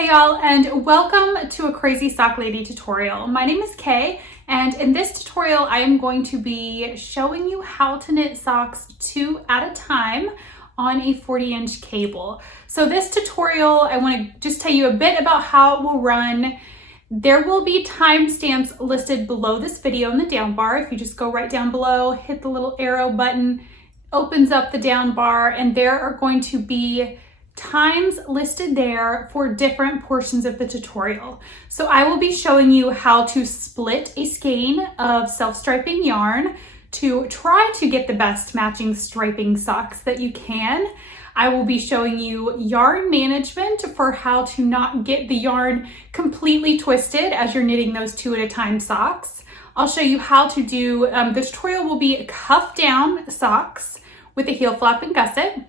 Hey y'all, and welcome to a Crazy Sock Lady tutorial. My name is Kay, and in this tutorial I am going to be showing you how to knit socks 2 at a time on a 40-inch cable. So this tutorial, I want to just tell you a bit about how it will run. There will be timestamps listed below this video in the down bar. If you just go right down below, hit the little arrow button, opens up the down bar, and there are going to be times listed there for different portions of the tutorial. So I will be showing you how to split a skein of self-striping yarn to try to get the best matching striping socks that you can. I will be showing you yarn management for how to not get the yarn completely twisted as you're knitting those 2 at a time socks. I'll show you how to do, the tutorial will be cuff down socks with a heel flap and gusset.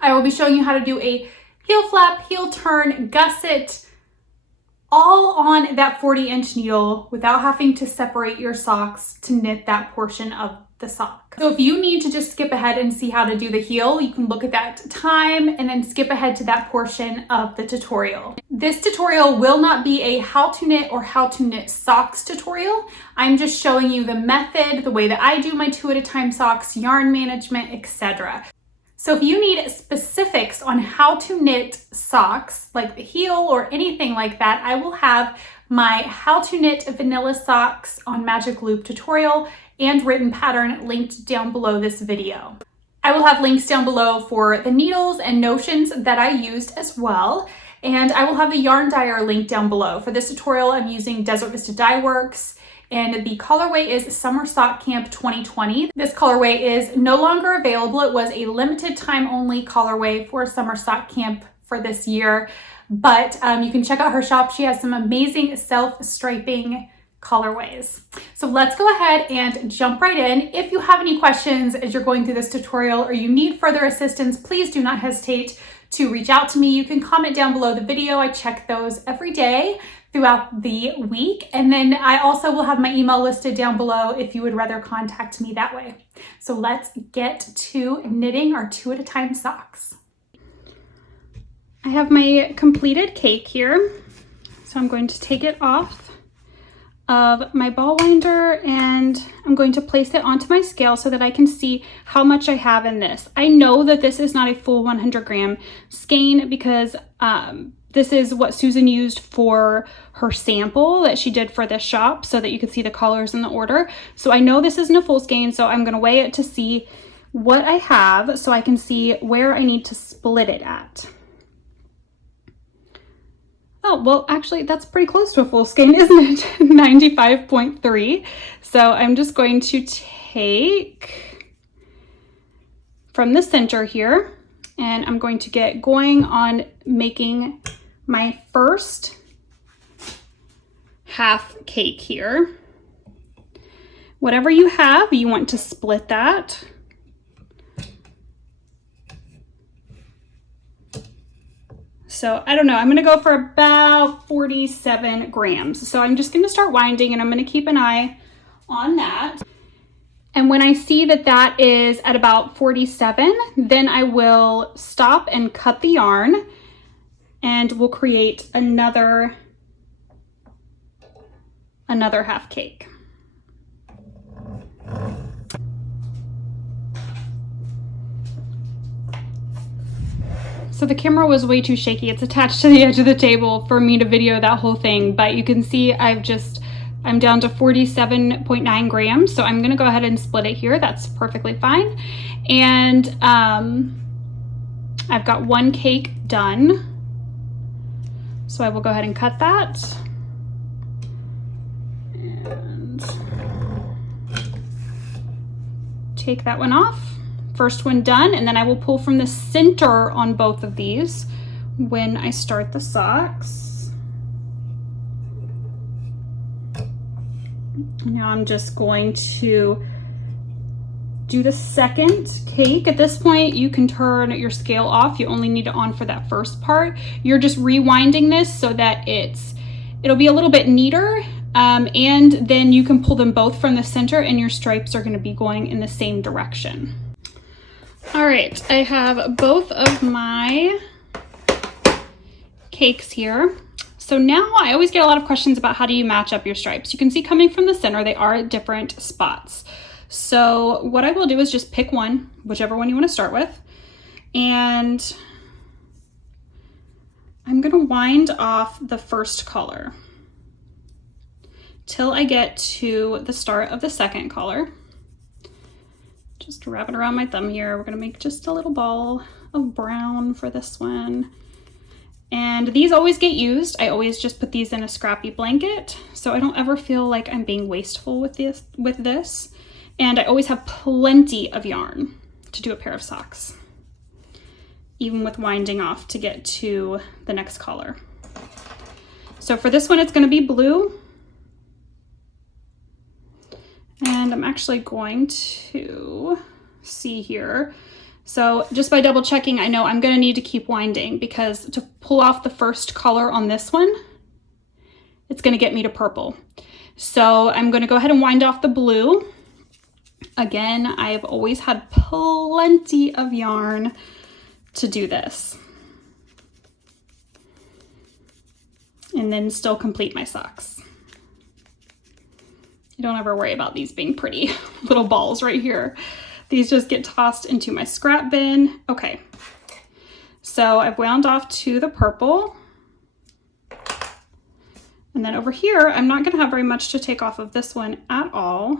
I will be showing you how to do a heel flap, heel turn, gusset, all on that 40-inch needle without having to separate your socks to knit that portion of the sock. So if you need to just skip ahead and see how to do the heel, you can look at that time and then skip ahead to that portion of the tutorial. This tutorial will not be a how to knit or how to knit socks tutorial. I'm just showing you the method, the way that I do my 2 at a time socks, yarn management, etc. So if you need specifics on how to knit socks, like the heel or anything like that, I will have my how to knit vanilla socks on magic loop tutorial and written pattern linked down below this video. I will have links down below for the needles and notions that I used as well. And I will have the yarn dyer linked down below. For this tutorial, I'm using Desert Vista Dye Works, and the colorway is Summer Sock Camp 2020. This colorway is no longer available. It was a limited time only colorway for Summer Sock Camp for this year, but you can check out her shop. She has some amazing self-striping colorways. So let's go ahead and jump right in. If you have any questions as you're going through this tutorial or you need further assistance, please do not hesitate to reach out to me. You can comment down below the video. I check those every day throughout the week. And then I also will have my email listed down below if you would rather contact me that way. So let's get to knitting our 2 at a time socks. I have my completed cake here. So I'm going to take it off of my ball winder and I'm going to place it onto my scale so that I can see how much I have in this. I know that this is not a full 100 gram skein because this is what Susan used for her sample that she did for this shop so that you could see the colors in the order. So I know this isn't a full skein, so I'm going to weigh it to see what I have so I can see where I need to split it at. Oh, well, actually, that's pretty close to a full skein, isn't it? 95.3. So I'm just going to take from the center here, and I'm going to get going on making my first half cake here. Whatever you have, you want to split that. So I don't know, I'm gonna go for about 47 grams. So I'm just gonna start winding and I'm gonna keep an eye on that. And when I see that that is at about 47, then I will stop and cut the yarn and we'll create another half cake. So the camera was way too shaky. It's attached to the edge of the table for me to video that whole thing, but you can see I'm down to 47.9 grams. So I'm gonna go ahead and split it here. That's perfectly fine. And I've got one cake done. So I will go ahead and cut that. And take that one off. First one done, and then I will pull from the center on both of these when I start the socks. Now I'm just going to do the second cake. At this point, you can turn your scale off. You only need it on for that first part. You're just rewinding this so that it'll be a little bit neater, and then you can pull them both from the center and your stripes are going to be going in the same direction. All right, I have both of my cakes here. So now I always get a lot of questions about how do you match up your stripes. You can see coming from the center, they are at different spots. So what I will do is just pick one, whichever one you want to start with. And I'm going to wind off the first color till I get to the start of the second color. Just wrap it around my thumb here. We're going to make just a little ball of brown for this one. And these always get used. I always just put these in a scrappy blanket, so I don't ever feel like I'm being wasteful with this. And I always have plenty of yarn to do a pair of socks, even with winding off to get to the next color. So for this one, it's going to be blue. And I'm actually going to see here. So just by double checking, I know I'm going to need to keep winding because to pull off the first color on this one, it's going to get me to purple. So I'm going to go ahead and wind off the blue. Again, I've always had plenty of yarn to do this. And then still complete my socks. I don't ever worry about these being pretty little balls right here. These just get tossed into my scrap bin. Okay, so I've wound off to the purple. And then over here, I'm not gonna have very much to take off of this one at all.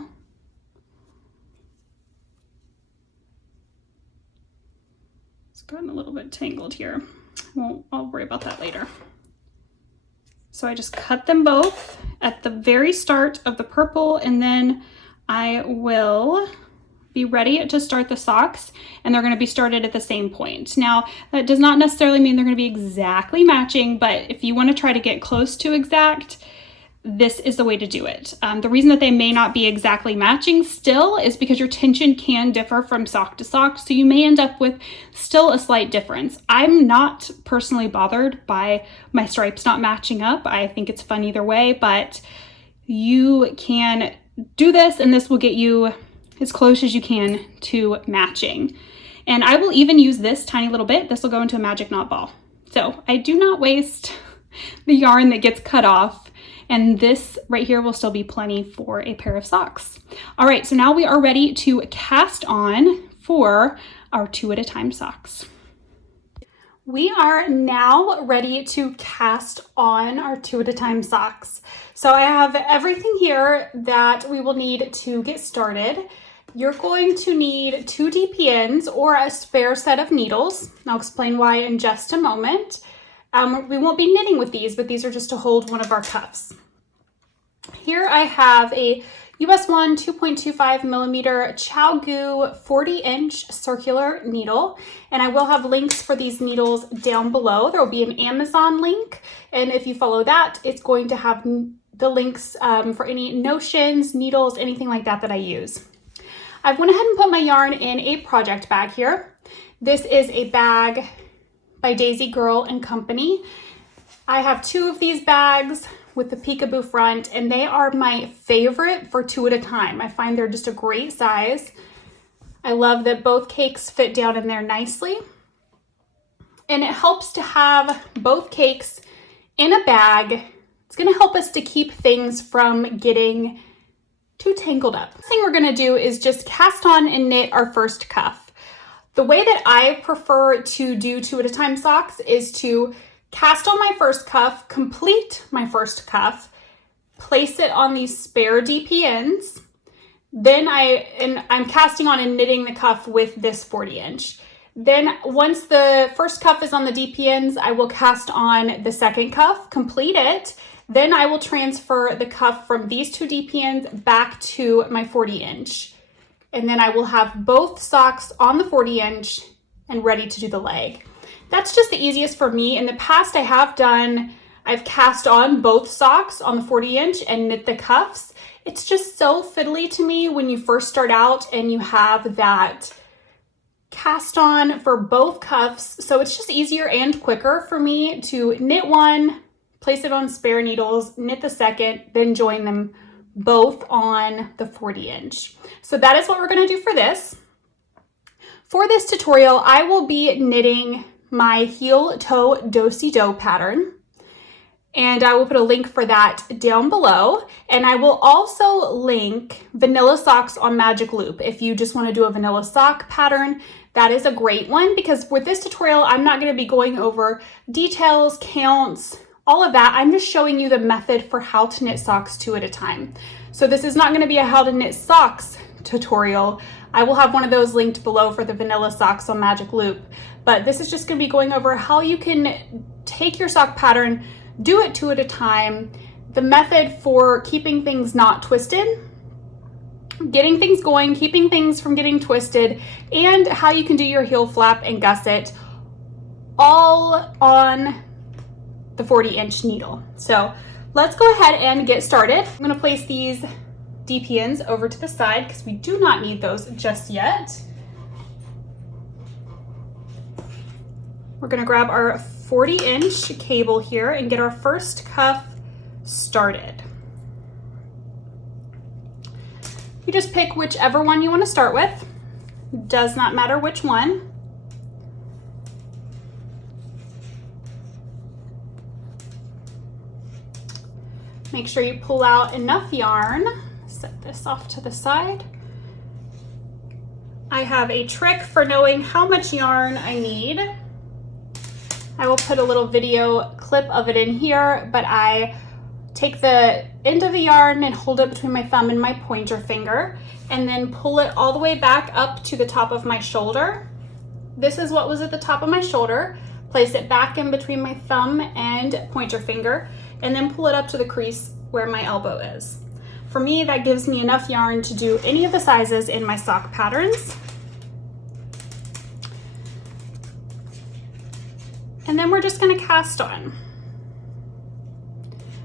It's gotten a little bit tangled here. I'll worry about that later. So I just cut them both at the very start of the purple, and then I will be ready to start the socks, and they're going to be started at the same point. Now, that does not necessarily mean they're going to be exactly matching, but if you want to try to get close to exact, this is the way to do it. The reason that they may not be exactly matching still is because your tension can differ from sock to sock, so you may end up with still a slight difference. I'm not personally bothered by my stripes not matching up. I think it's fun either way, but you can do this and this will get you as close as you can to matching. And I will even use this tiny little bit. This will go into a magic knot ball. So I do not waste the yarn that gets cut off. And this right here will still be plenty for a pair of socks. All right, so now we are ready to cast on for our 2 at a time socks. We are now ready to cast on our 2 at a time socks. So I have everything here that we will need to get started. You're going to need 2 DPNs or a spare set of needles. I'll explain why in just a moment. We won't be knitting with these, but these are just to hold one of our cuffs. Here I have a US 1 2.25 millimeter ChowGoo 40-inch circular needle, and I will have links for these needles down below. There will be an Amazon link, and if you follow that, it's going to have the links for any notions, needles, anything like that that I use. I've went ahead and put my yarn in a project bag here. This is a bag by Daisy Girl and Company. I have 2 of these bags with the peekaboo front, and they are my favorite for 2 at a time. I find they're just a great size. I love that both cakes fit down in there nicely. And it helps to have both cakes in a bag. It's gonna help us to keep things from getting too tangled up. The thing we're gonna do is just cast on and knit our first cuff. The way that I prefer to do 2 at a time socks is to cast on my first cuff, complete my first cuff, place it on these spare DPNs. Then I'm casting on and knitting the cuff with this 40-inch. Then once the first cuff is on the DPNs, I will cast on the second cuff, complete it. Then I will transfer the cuff from these 2 DPNs back to my 40-inch. And then I will have both socks on the 40-inch and ready to do the leg. That's just the easiest for me. In the past, I've cast on both socks on the 40-inch and knit the cuffs. It's just so fiddly to me when you first start out and you have that cast on for both cuffs. So it's just easier and quicker for me to knit one, place it on spare needles, knit the second, then join them both on the 40-inch. So that is what we're going to do for this. For this tutorial, I will be knitting my heel toe do-si-do pattern. And I will put a link for that down below. And I will also link vanilla socks on Magic Loop. If you just want to do a vanilla sock pattern, that is a great one, because with this tutorial, I'm not going to be going over details, counts, all of that. I'm just showing you the method for how to knit socks 2 at a time. So this is not going to be a how to knit socks tutorial. I will have one of those linked below for the vanilla socks on Magic Loop. But this is just going to be going over how you can take your sock pattern, do it 2 at a time, the method for keeping things not twisted, getting things going, keeping things from getting twisted, and how you can do your heel flap and gusset all on the 40-inch needle. So let's go ahead and get started. I'm going to place these DPNs over to the side because we do not need those just yet. We're going to grab our 40-inch cable here and get our first cuff started. You just pick whichever one you want to start with. Does not matter which one. Make sure you pull out enough yarn. Set this off to the side. I have a trick for knowing how much yarn I need. I will put a little video clip of it in here, but I take the end of the yarn and hold it between my thumb and my pointer finger, and then pull it all the way back up to the top of my shoulder. This is what was at the top of my shoulder. Place it back in between my thumb and pointer finger, and then pull it up to the crease where my elbow is. For me, that gives me enough yarn to do any of the sizes in my sock patterns. And then we're just going to cast on.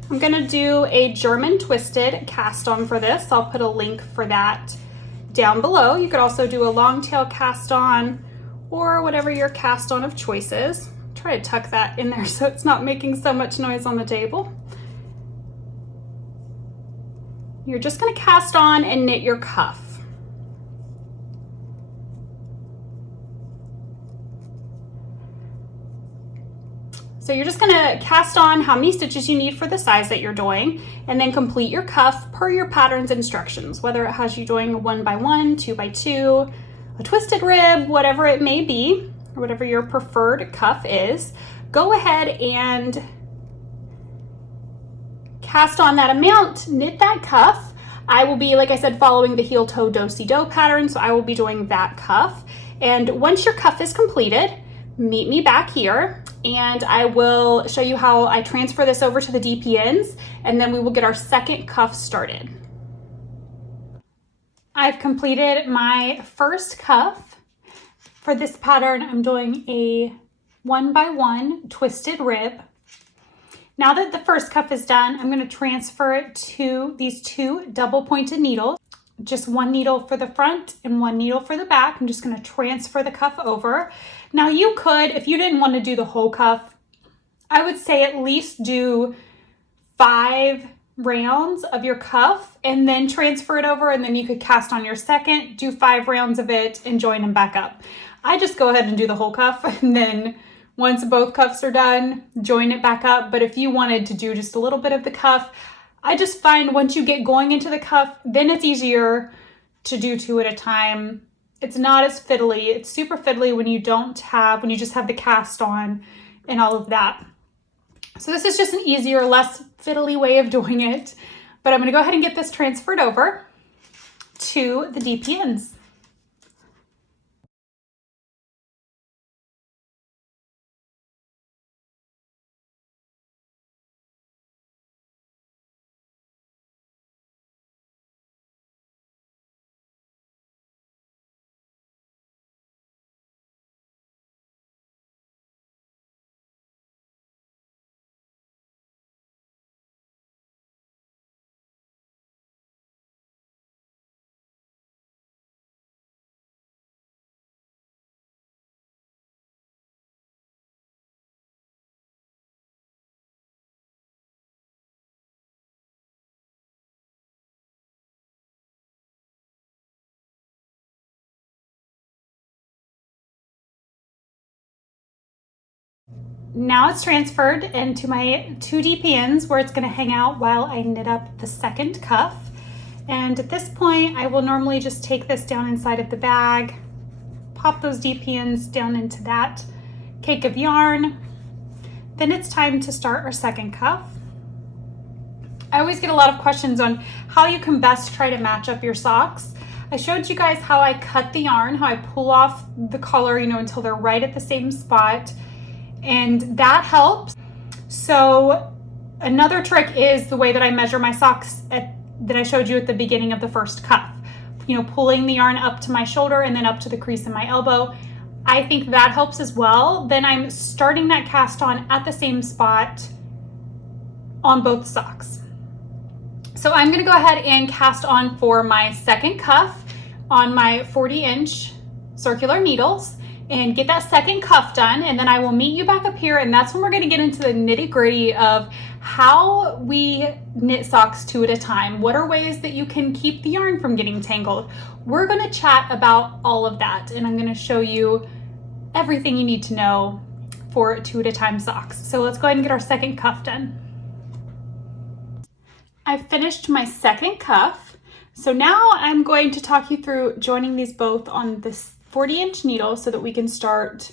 I'm going to do a German twisted cast on for this. I'll put a link for that down below. You could also do a long tail cast on, or whatever your cast on of choice is. Try to tuck that in there so it's not making so much noise on the table. You're just going to cast on and knit your cuff. So you're just going to cast on how many stitches you need for the size that you're doing, and then complete your cuff per your pattern's instructions, whether it has you doing a 1 by 1, 2 by 2, a twisted rib, whatever it may be, or whatever your preferred cuff is. Go ahead and cast on that amount, knit that cuff. I will be, like I said, following the heel toe do-si-do pattern, so I will be doing that cuff. And once your cuff is completed, meet me back here, and I will show you how I transfer this over to the DPNs, and then we will get our second cuff started. I've completed my first cuff. For this pattern, I'm doing a 1 by 1 twisted rib. Now that the first cuff is done, I'm going to transfer it to these 2 double pointed needles. Just 1 needle for the front and 1 needle for the back. I'm just going to transfer the cuff over. Now you could, if you didn't want to do the whole cuff, I would say at least do 5 rounds of your cuff and then transfer it over, and then you could cast on your second, do 5 rounds of it, and join them back up. I just go ahead and do the whole cuff, and then once both cuffs are done, join it back up. But if you wanted to do just a little bit of the cuff, I just find once you get going into the cuff, then it's easier to do 2 at a time. It's not as fiddly. It's super fiddly when you just have the cast on and all of that. So this is just an easier, less fiddly way of doing it. But I'm going to go ahead and get this transferred over to the DPNs. Now it's transferred into my 2D pins where it's going to hang out while I knit up the second cuff. And at this point, I will normally just take this down inside of the bag, pop those D pins down into that cake of yarn. Then it's time to start our second cuff. I always get a lot of questions on how you can best try to match up your socks. I showed you guys how I cut the yarn, how I pull off the collar, until they're right at the same spot, and that helps. So another trick is the way that I measure my socks that I showed you at the beginning of the first cuff. Pulling the yarn up to my shoulder and then up to the crease in my elbow. I think that helps as well. Then I'm starting that cast on at the same spot on both socks. So I'm going to go ahead and cast on for my second cuff on my 40-inch circular needles and get that second cuff done, and then I will meet you back up here, and that's when we're going to get into the nitty-gritty of how we knit socks 2 at a time. What are ways that you can keep the yarn from getting tangled? We're going to chat about all of that, and I'm going to show you everything you need to know for 2 at a time socks. So let's go ahead and get our second cuff done. I've finished my second cuff. So now I'm going to talk you through joining these both on this 40-inch needle so that we can start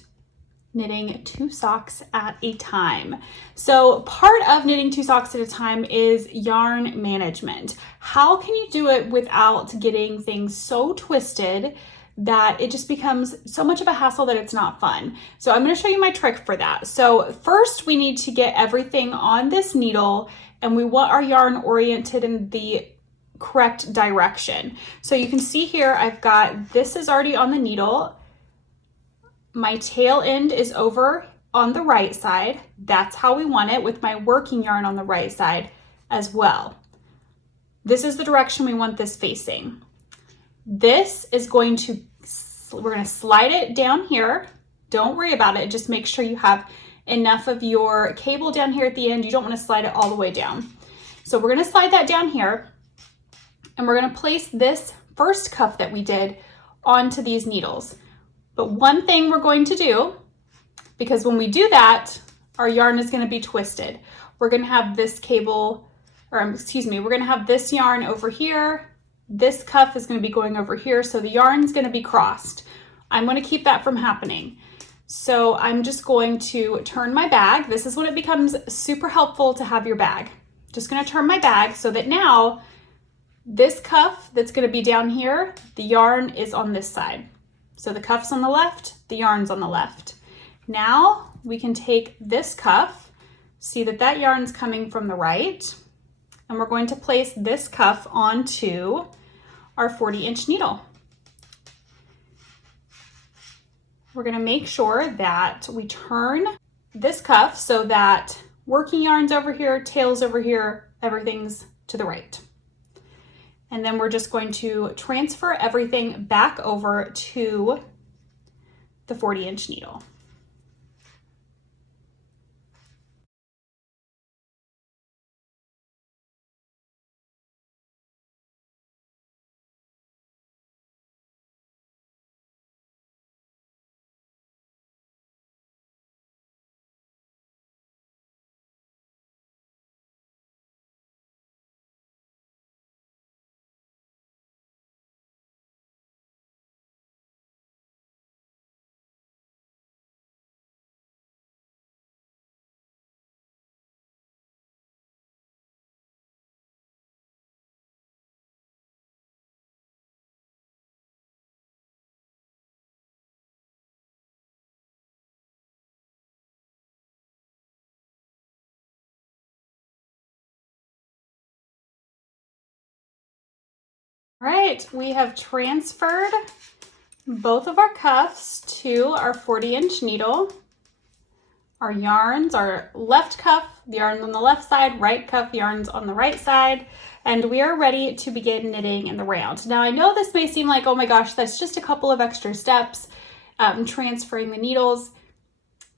knitting 2 socks at a time. So part of knitting 2 socks at a time is yarn management. How can you do it without getting things so twisted that it just becomes so much of a hassle that it's not fun? So I'm going to show you my trick for that. So first we need to get everything on this needle, and we want our yarn oriented in the correct direction. So you can see here I've got, this is already on the needle. My tail end is over on the right side. That's how we want it, with my working yarn on the right side as well. This is the direction we want this facing. This is going to, we're going to slide it down here. Don't worry about it. Just make sure you have enough of your cable down here at the end. You don't want to slide it all the way down. So we're going to slide that down here, and we're going to place this first cuff that we did onto these needles. But one thing we're going to do, because when we do that, our yarn is going to be twisted. We're going to have this cable, or excuse me, we're going to have this yarn over here. This cuff is going to be going over here, so the yarn's going to be crossed. I'm going to keep that from happening. So I'm just going to turn my bag. This is when it becomes super helpful to have your bag. Just going to turn my bag so that now this cuff that's going to be down here, the yarn is on this side. So the cuff's on the left, the yarn's on the left. Now we can take this cuff, see that that yarn's coming from the right, and we're going to place this cuff onto our 40-inch needle. We're going to make sure that we turn this cuff so that working yarn's over here, tail's over here, everything's to the right. And then we're just going to transfer everything back over to the 40-inch needle. All right, we have transferred both of our cuffs to our 40-inch needle. Our yarns, our left cuff, the yarn's on the left side, right cuff, yarn's on the right side, and we are ready to begin knitting in the round. Now I know this may seem like, oh my gosh, that's just a couple of extra steps, transferring the needles.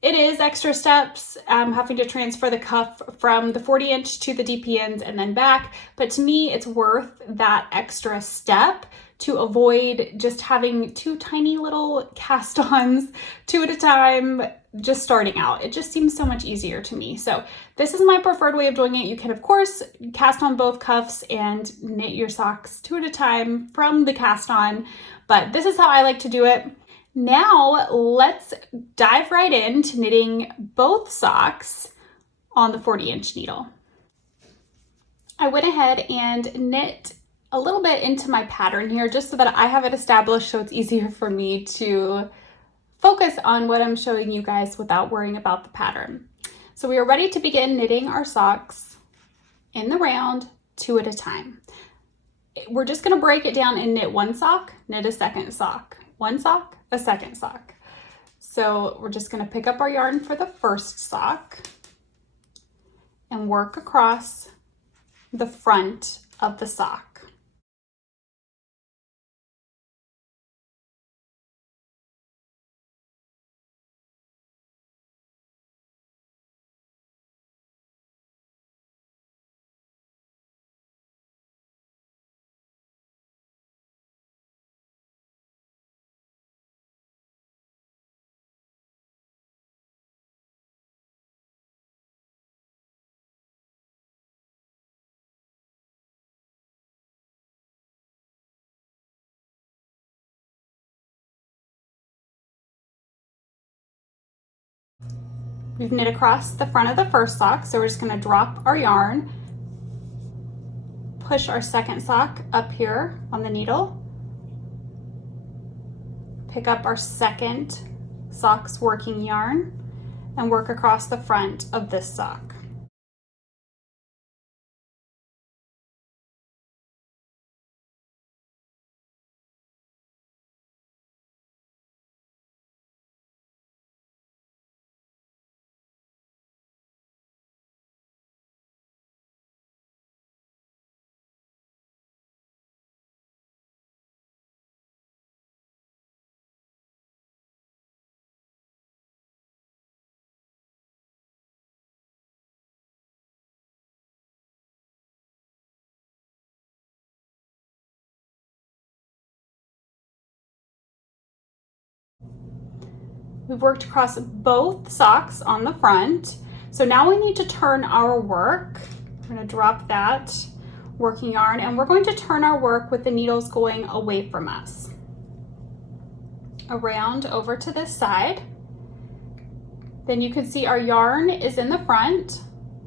It is extra steps, having to transfer the cuff from the 40-inch to the DP ends and then back. But to me, it's worth that extra step to avoid just having 2 tiny little cast-ons 2 at a time just starting out. It just seems so much easier to me. So this is my preferred way of doing it. You can, of course, cast on both cuffs and knit your socks 2 at a time from the cast on, but this is how I like to do it. Now let's dive right into knitting both socks on the 40-inch needle. I went ahead and knit a little bit into my pattern here just so that I have it established so it's easier for me to focus on what I'm showing you guys without worrying about the pattern. So we are ready to begin knitting our socks in the round 2 at a time. We're just going to break it down and knit one sock, knit a second sock, one sock, a second sock. So we're just going to pick up our yarn for the first sock and work across the front of the sock. We've knit across the front of the first sock, so we're just going to drop our yarn, push our second sock up here on the needle, pick up our second sock's working yarn, and work across the front of this sock. We've worked across both socks on the front. So now we need to turn our work. We're going to drop that working yarn and we're going to turn our work with the needles going away from us. Around over to this side. Then you can see our yarn is in the front.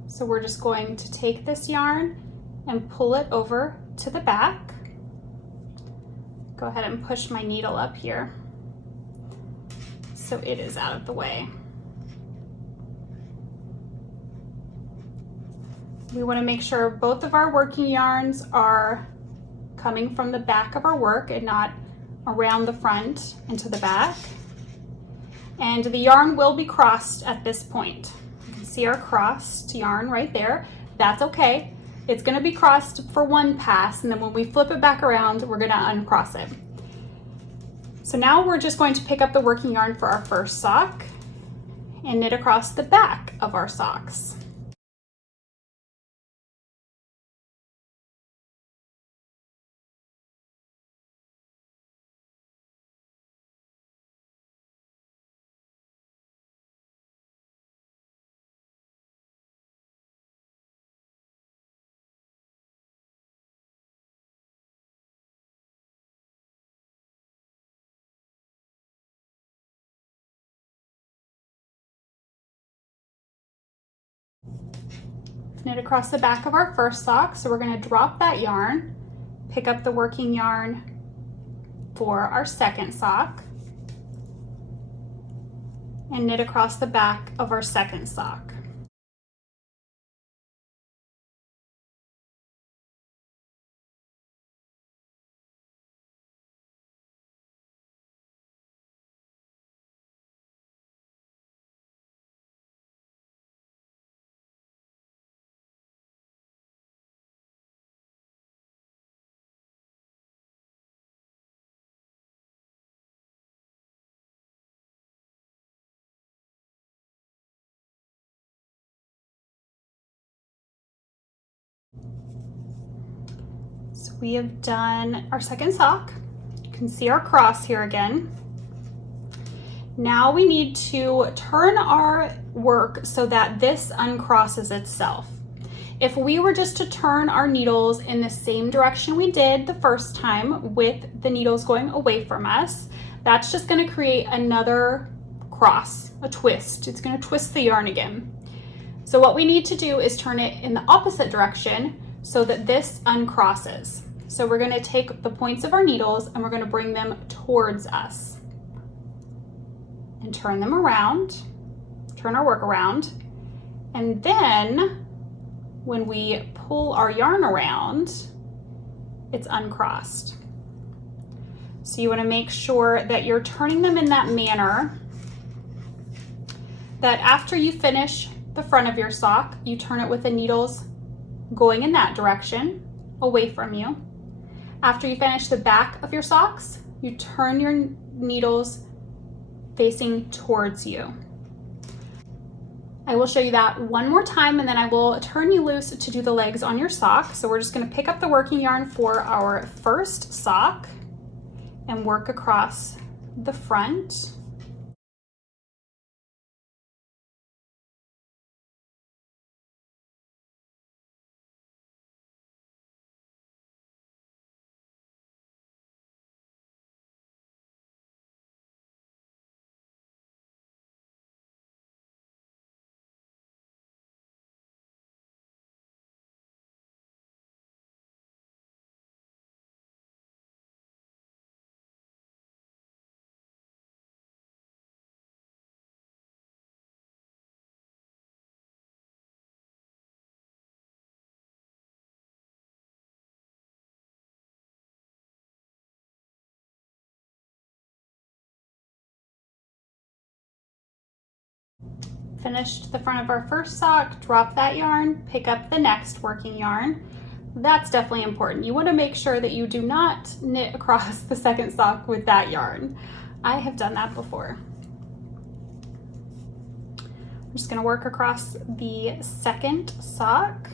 So we're just going to take this yarn and pull it over to the back. Go ahead and push my needle up here so it is out of the way. We want to make sure both of our working yarns are coming from the back of our work and not around the front and to the back. And the yarn will be crossed at this point. You can see our crossed yarn right there. That's okay. It's going to be crossed for one pass, and then when we flip it back around, we're going to uncross it. So now we're just going to pick up the working yarn for our first sock and knit across the back of our socks. Knit across the back of our first sock, so we're going to drop that yarn, pick up the working yarn for our second sock, and knit across the back of our second sock. So we have done our second sock. You can see our cross here again. Now we need to turn our work so that this uncrosses itself. If we were just to turn our needles in the same direction we did the first time with the needles going away from us, that's just going to create another cross, a twist. It's going to twist the yarn again. So what we need to do is turn it in the opposite direction so that this uncrosses. So we're going to take the points of our needles and we're going to bring them towards us and turn them around, turn our work around, and then when we pull our yarn around, it's uncrossed. So you want to make sure that you're turning them in that manner that after you finish the front of your sock, you turn it with the needles going in that direction, away from you. After you finish the back of your socks, you turn your needles facing towards you. I will show you that one more time and then I will turn you loose to do the legs on your sock. So we're just going to pick up the working yarn for our first sock and work across the front. Finished the front of our first sock, drop that yarn, pick up the next working yarn. That's definitely important. You want to make sure that you do not knit across the second sock with that yarn. I have done that before. I'm just going to work across the second sock.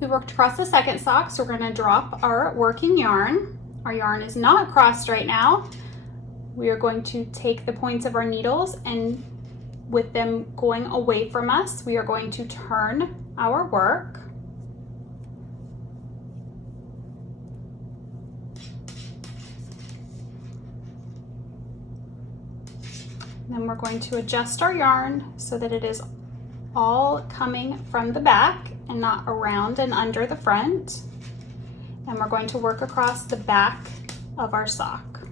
We worked across the second sock, so we're going to drop our working yarn. Our yarn is not crossed right now. We are going to take the points of our needles and with them going away from us, we are going to turn our work. Then we're going to adjust our yarn so that it is all coming from the back and not around and under the front. And we're going to work across the back of our sock.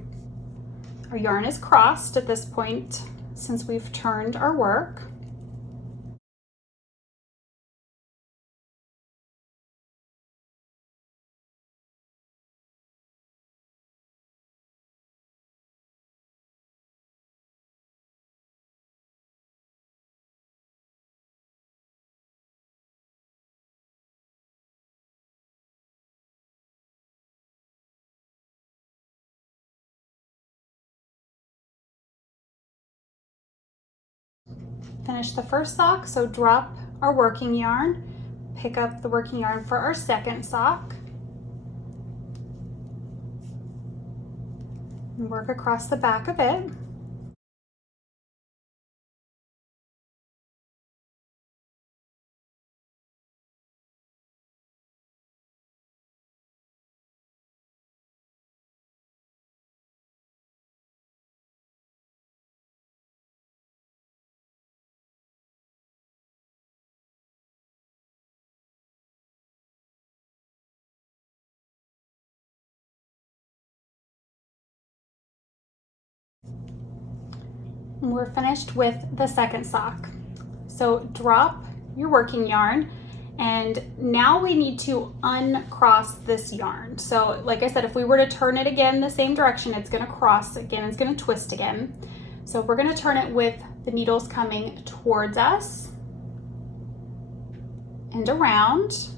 Our yarn is crossed at this point since we've turned our work. Finish the first sock, so drop our working yarn, pick up the working yarn for our second sock, and work across the back of it. And we're finished with the second sock. So drop your working yarn. And now we need to uncross this yarn. So like I said, if we were to turn it again the same direction, it's gonna cross again, it's gonna twist again. So we're gonna turn it with the needles coming towards us and around.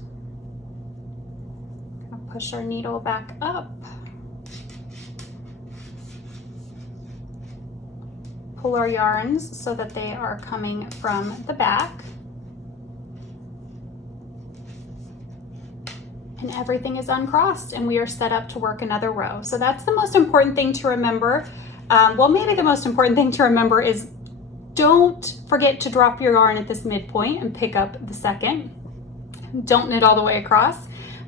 Gonna push our needle back up. Pull our yarns so that they are coming from the back. And everything is uncrossed and we are set up to work another row. So that's the most important thing to remember. Well, maybe the most important thing to remember is don't forget to drop your yarn at this midpoint and pick up the second. Don't knit all the way across.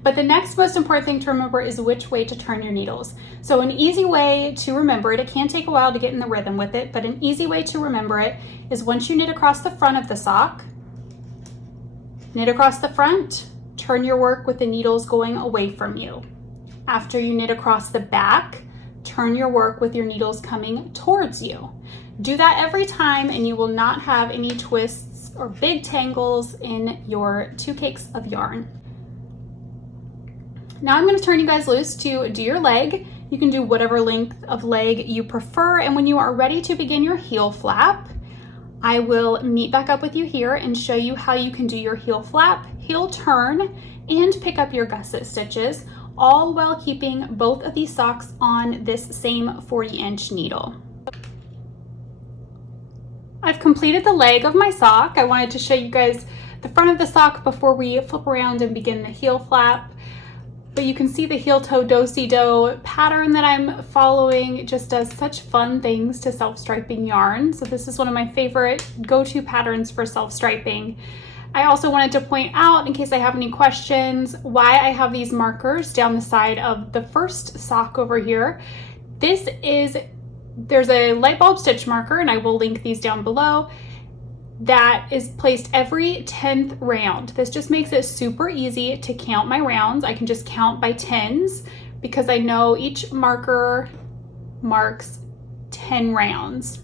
But the next most important thing to remember is which way to turn your needles. So an easy way to remember it can take a while to get in the rhythm with it, but an easy way to remember it is once you knit across the front of the sock, knit across the front, turn your work with the needles going away from you. After you knit across the back, turn your work with your needles coming towards you. Do that every time and you will not have any twists or big tangles in your 2 cakes of yarn. Now I'm going to turn you guys loose to do your leg. You can do whatever length of leg you prefer, and when you are ready to begin your heel flap, I will meet back up with you here and show you how you can do your heel flap, heel turn, and pick up your gusset stitches, all while keeping both of these socks on this same 40-inch needle. I've completed the leg of my sock. I wanted to show you guys the front of the sock before we flip around and begin the heel flap. But you can see the heel toe do-si-do pattern that I'm following. It just does such fun things to self-striping yarn. So this is one of my favorite go-to patterns for self-striping. I also wanted to point out, in case I have any questions, why I have these markers down the side of the first sock over here. There's a light bulb stitch marker, and I will link these down below, that is placed every 10th round. This just makes it super easy to count my rounds. I can just count by 10s because I know each marker marks 10 rounds.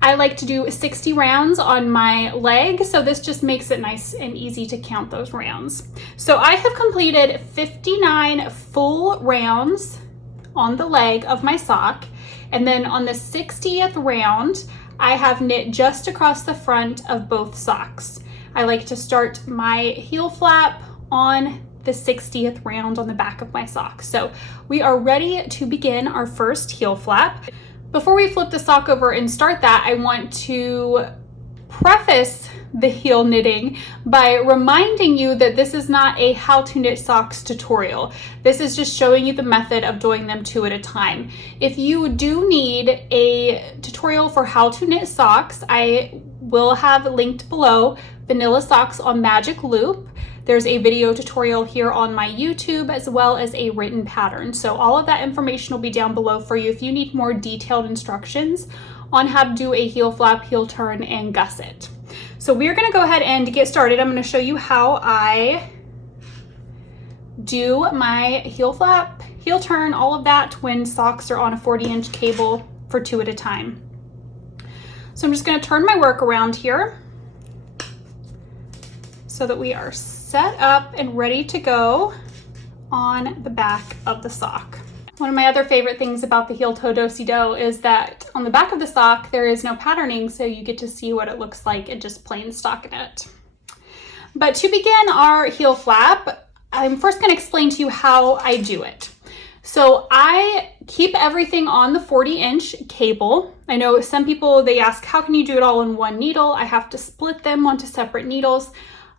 I like to do 60 rounds on my leg, so this just makes it nice and easy to count those rounds. So I have completed 59 full rounds on the leg of my sock, and then on the 60th round, I have knit just across the front of both socks. I like to start my heel flap on the 60th round on the back of my sock. So we are ready to begin our first heel flap. Before we flip the sock over and start that, I want to preface the heel knitting by reminding you that this is not a how to knit socks tutorial. This is just showing you the method of doing them 2 at a time. If you do need a tutorial for how to knit socks, I will have linked below vanilla socks on magic loop. There's a video tutorial here on my YouTube as well as a written pattern. So all of that information will be down below for you if you need more detailed instructions on how to do a heel flap, heel turn, and gusset. So we're going to go ahead and get started. I'm going to show you how I do my heel flap, heel turn, all of that when socks are on a 40-inch cable for 2 at a time. So I'm just going to turn my work around here so that we are set up and ready to go on the back of the sock. One of my other favorite things about the heel toe do-si-do is that on the back of the sock there is no patterning, so you get to see what it looks like in just plain stockinette. But to begin our heel flap, I'm first going to explain to you how I do it. So I keep everything on the 40-inch cable. I know some people, they ask, how can you do it all in one needle? I have to split them onto separate needles.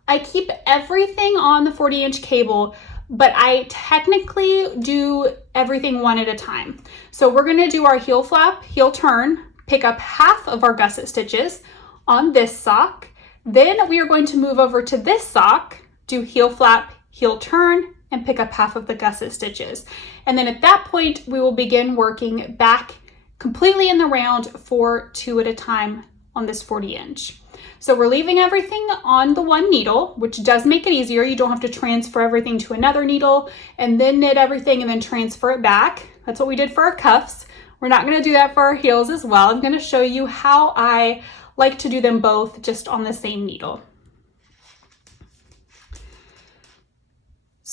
I keep everything on the 40-inch cable, but I technically do everything 1 at a time. So we're going to do our heel flap, heel turn, pick up half of our gusset stitches on this sock. Then we are going to move over to this sock, do heel flap, heel turn, and pick up half of the gusset stitches. And then at that point, we will begin working back completely in the round for 2 at a time on this 40-inch. So we're leaving everything on the one needle, which does make it easier. You don't have to transfer everything to another needle and then knit everything and then transfer it back. That's what we did for our cuffs. We're not going to do that for our heels as well. I'm going to show you how I like to do them both just on the same needle.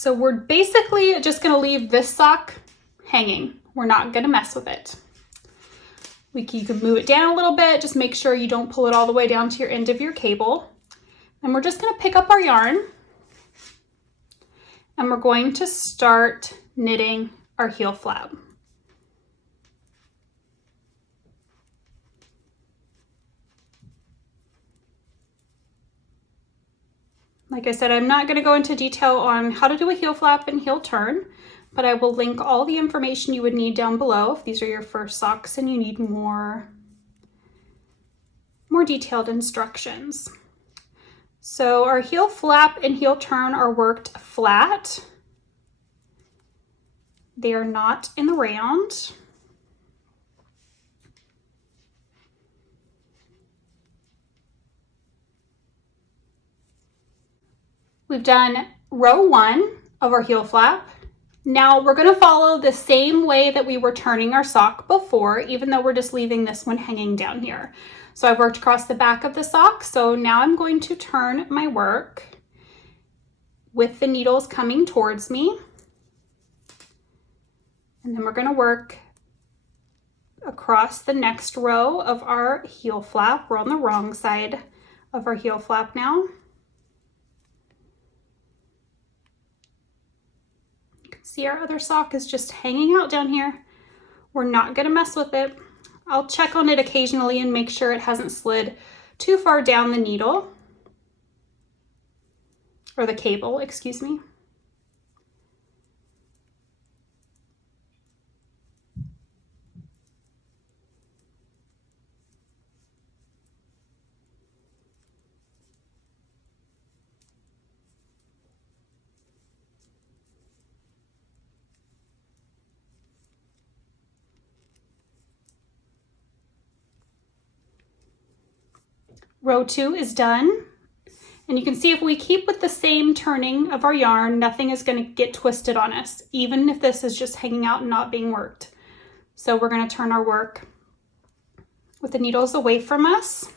So we're basically just gonna leave this sock hanging. We're not gonna mess with it. You can move it down a little bit, just make sure you don't pull it all the way down to your end of your cable. And we're just gonna pick up our yarn and we're going to start knitting our heel flap. Like I said, I'm not going to go into detail on how to do a heel flap and heel turn, but I will link all the information you would need down below if these are your first socks and you need more detailed instructions. So our heel flap and heel turn are worked flat. They are not in the round. We've done row 1 of our heel flap. Now we're going to follow the same way that we were turning our sock before, even though we're just leaving this one hanging down here. So I've worked across the back of the sock. So now I'm going to turn my work with the needles coming towards me. And then we're going to work across the next row of our heel flap. We're on the wrong side of our heel flap now. See, our other sock is just hanging out down here. We're not going to mess with it. I'll check on it occasionally and make sure it hasn't slid too far down the needle, or the cable, excuse me. Row 2 is done. And you can see if we keep with the same turning of our yarn, nothing is going to get twisted on us, even if this is just hanging out and not being worked. So we're going to turn our work with the needles away from us.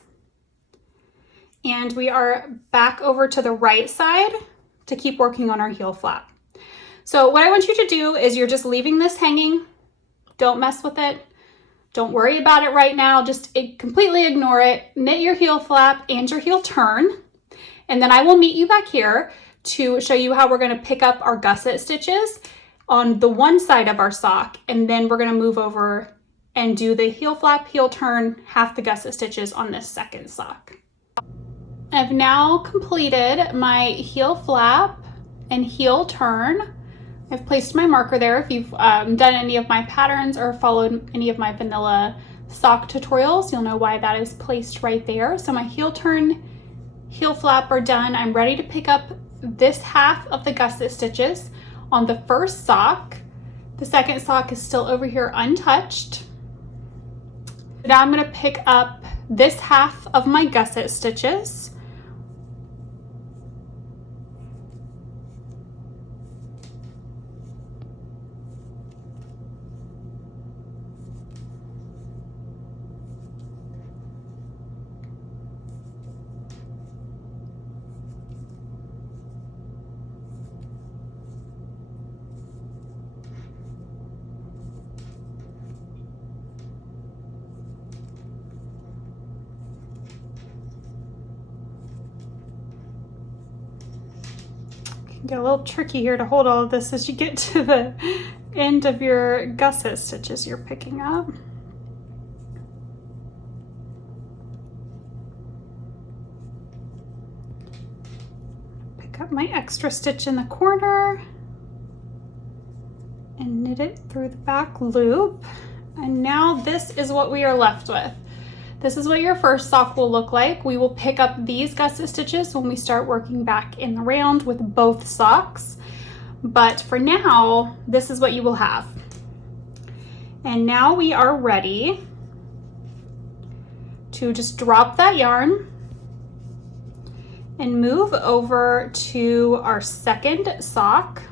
And we are back over to the right side to keep working on our heel flap. So what I want you to do is you're just leaving this hanging. Don't mess with it. Don't worry about it right now. Just completely ignore it. Knit your heel flap and your heel turn. And then I will meet you back here to show you how we're going to pick up our gusset stitches on the one side of our sock. And then we're going to move over and do the heel flap, heel turn, half the gusset stitches on this second sock. I've now completed my heel flap and heel turn. I've placed my marker there. If you've done any of my patterns or followed any of my vanilla sock tutorials, you'll know why that is placed right there. So my heel turn, heel flap are done. I'm ready to pick up this half of the gusset stitches on the first sock. The second sock is still over here untouched. Now I'm going to pick up this half of my gusset stitches. Get a little tricky here to hold all of this as you get to the end of your gusset stitches you're picking up. Pick up my extra stitch in the corner and knit it through the back loop. And now this is what we are left with. This is what your first sock will look like. We will pick up these gusset stitches when we start working back in the round with both socks. But for now, this is what you will have. And now we are ready to just drop that yarn and move over to our second sock.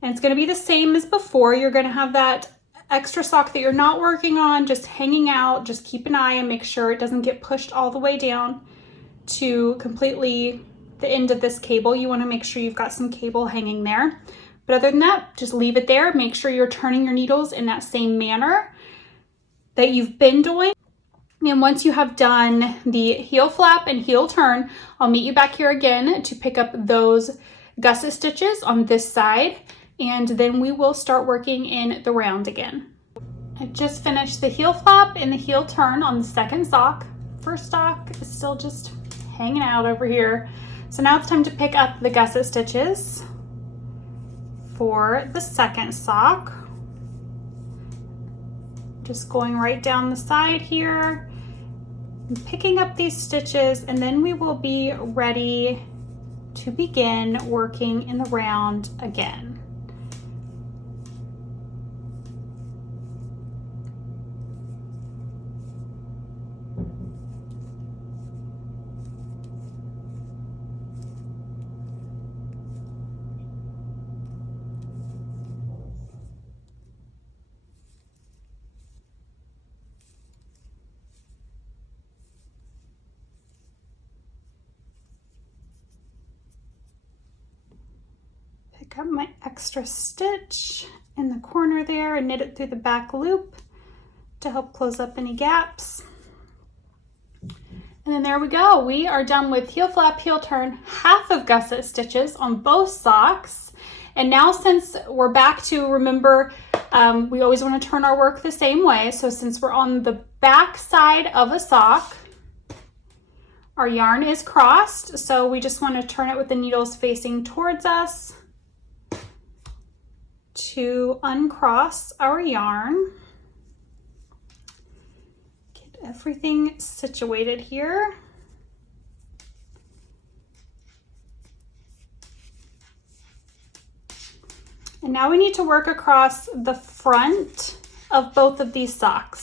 And it's going to be the same as before. You're going to have that extra sock that you're not working on just hanging out. Just keep an eye and make sure it doesn't get pushed all the way down to completely the end of this cable. You want to make sure you've got some cable hanging there. But other than that, just leave it there. Make sure you're turning your needles in that same manner that you've been doing. And once you have done the heel flap and heel turn, I'll meet you back here again to pick up those gusset stitches on this side, and then we will start working in the round again. I just finished the heel flap and the heel turn on the second sock. First sock is still just hanging out over here. So now it's time to pick up the gusset stitches for the second sock. Just going right down the side here, and picking up these stitches, and then we will be ready to begin working in the round again. Pick up my extra stitch in the corner there and knit it through the back loop to help close up any gaps. And then there we go. We are done with heel flap, heel turn, half of gusset stitches on both socks. And now since we're back to, remember, we always want to turn our work the same way. So since we're on the back side of a sock, our yarn is crossed. So we just want to turn it with the needles facing towards us to uncross our yarn. Get everything situated here. And now we need to work across the front of both of these socks.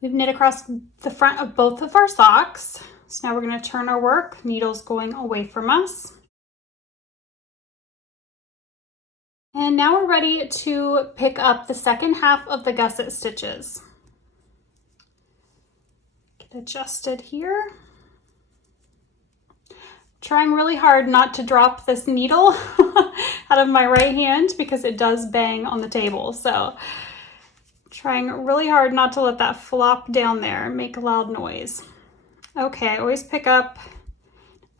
We've knit across the front of both of our socks. So now we're going to turn our work, needles going away from us. And now we're ready to pick up the second half of the gusset stitches. Get adjusted here. Trying really hard not to drop this needle out of my right hand because it does bang on the table. So trying really hard not to let that flop down there and make a loud noise. Okay, I always pick up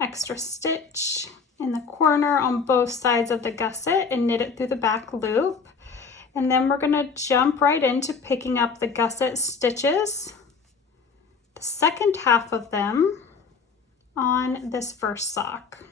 extra stitch in the corner on both sides of the gusset and knit it through the back loop. And then we're gonna jump right into picking up the gusset stitches, the second half of them on this first sock.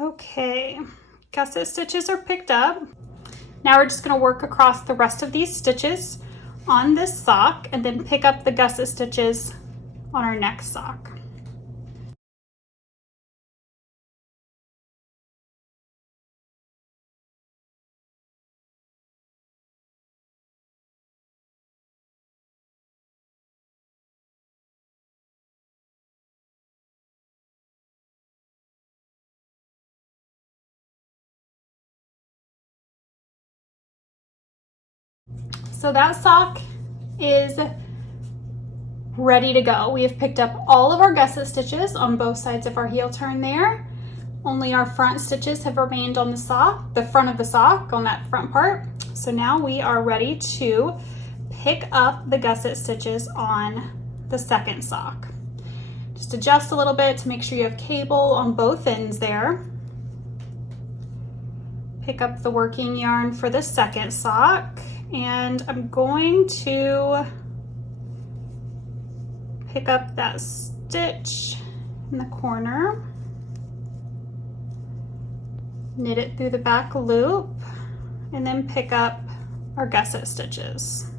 Okay, gusset stitches are picked up. Now we're just going to work across the rest of these stitches on this sock and then pick up the gusset stitches on our next sock. So that sock is ready to go. We have picked up all of our gusset stitches on both sides of our heel turn there. Only our front stitches have remained on the sock, the front of the sock on that front part. So now we are ready to pick up the gusset stitches on the second sock. Just adjust a little bit to make sure you have cable on both ends there. Pick up the working yarn for the second sock, and I'm going to pick up that stitch in the corner, knit it through the back loop, and then pick up our gusset stitches.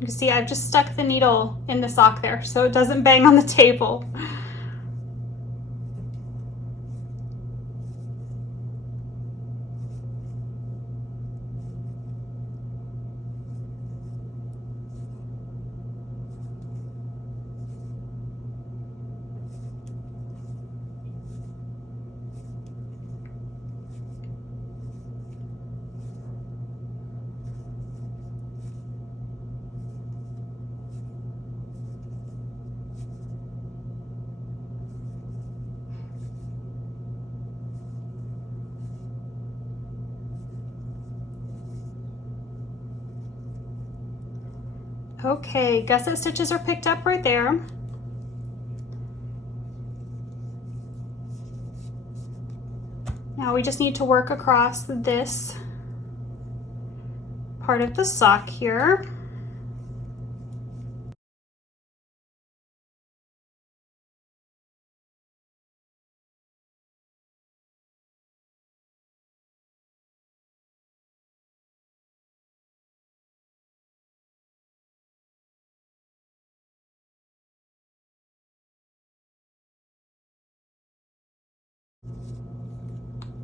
You can see I've just stuck the needle in the sock there so it doesn't bang on the table. Okay, gusset stitches are picked up right there. Now we just need to work across this part of the sock here.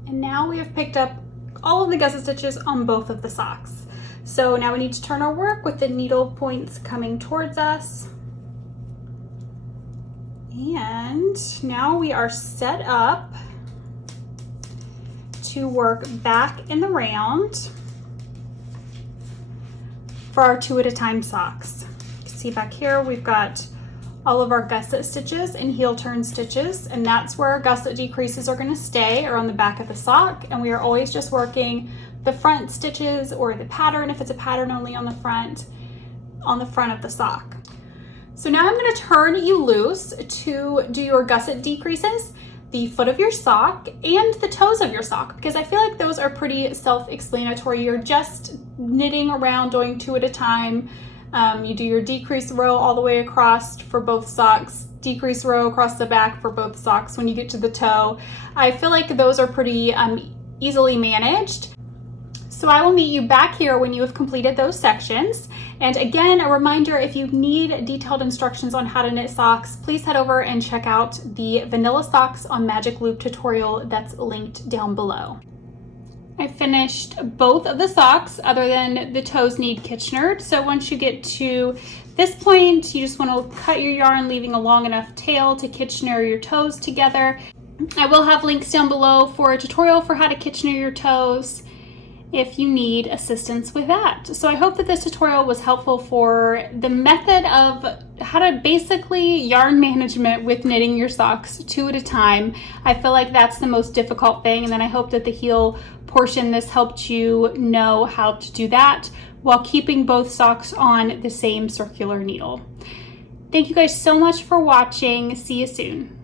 And now we have picked up all of the gusset stitches on both of the socks. So now we need to turn our work with the needle points coming towards us. And now we are set up to work back in the round for our 2 at a time socks. You can see back here we've got all of our gusset stitches and heel turn stitches, and that's where our gusset decreases are going to stay, or on the back of the sock. And we are always just working the front stitches, or the pattern if it's a pattern only on the front of the sock. So now I'm going to turn you loose to do your gusset decreases, the foot of your sock and the toes of your sock, because I feel like those are pretty self-explanatory. You're just knitting around, doing 2 at a time. You do your decrease row all the way across for both socks, decrease row across the back for both socks when you get to the toe. I feel like those are pretty easily managed. So I will meet you back here when you have completed those sections. And again, a reminder, if you need detailed instructions on how to knit socks, please head over and check out the Vanilla Socks on Magic Loop tutorial that's linked down below. I finished both of the socks other than the toes need Kitchenered. So once you get to this point, you just want to cut your yarn, leaving a long enough tail to Kitchener your toes together. I will have links down below for a tutorial for how to Kitchener your toes if you need assistance with that. So I hope that this tutorial was helpful for the method of how to basically yarn management with knitting your socks 2 at a time. I feel like that's the most difficult thing, and then I hope that the heel portion, this helped you know how to do that while keeping both socks on the same circular needle. Thank you guys so much for watching. See you soon.